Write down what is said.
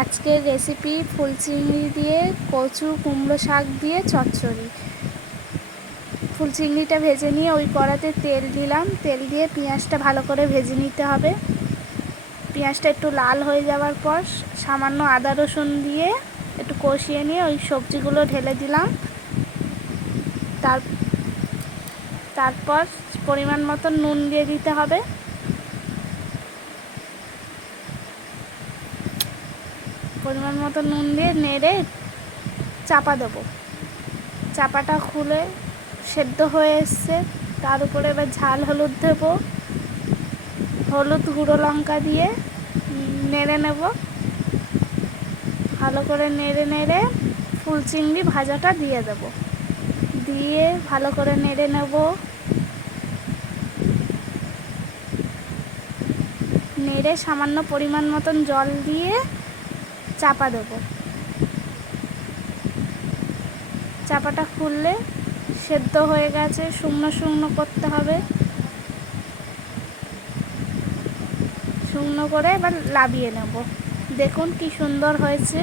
আজকের রেসিপি ফুল চিংড়ি দিয়ে কচু কুমড়ো শাক দিয়ে চচ্চড়ি। ফুল চিংড়িটা ভেজে নিয়ে ওই কড়াতে তেল দিলাম, তেল দিয়ে পেঁয়াজটা ভালো করে ভেজে নিতে হবে। পেঁয়াজটা একটু লাল হয়ে যাওয়ার পর সামান্য আদা রসুন দিয়ে একটু কষিয়ে নিয়ে ওই সবজিগুলো ঢেলে দিলাম। তারপর পরিমাণ মতো নুন দিয়ে দিতে হবে। পরিমাণ মতো নুন দিয়ে নেড়ে চাপা দেবো। চাপাটা খুলে সেদ্ধ হয়ে এসছে, তার উপরে এবার ঝাল হলুদ দেবো। হলুদ গুঁড়ো লঙ্কা দিয়ে নেড়ে নেব। ভালো করে নেড়ে ফুল চিংড়ি ভাজাটা দিয়ে দেব। দিয়ে ভালো করে নেড়ে নেব। নেড়ে সামান্য পরিমাণ মতন জল দিয়ে চাপা দেব। চাপাটা খুললে সেদ্ধ হয়ে গেছে, শুকনো শুকনো করতে হবে। শুকনো করে এবার নামিয়ে নেব। দেখুন কি সুন্দর হয়েছে।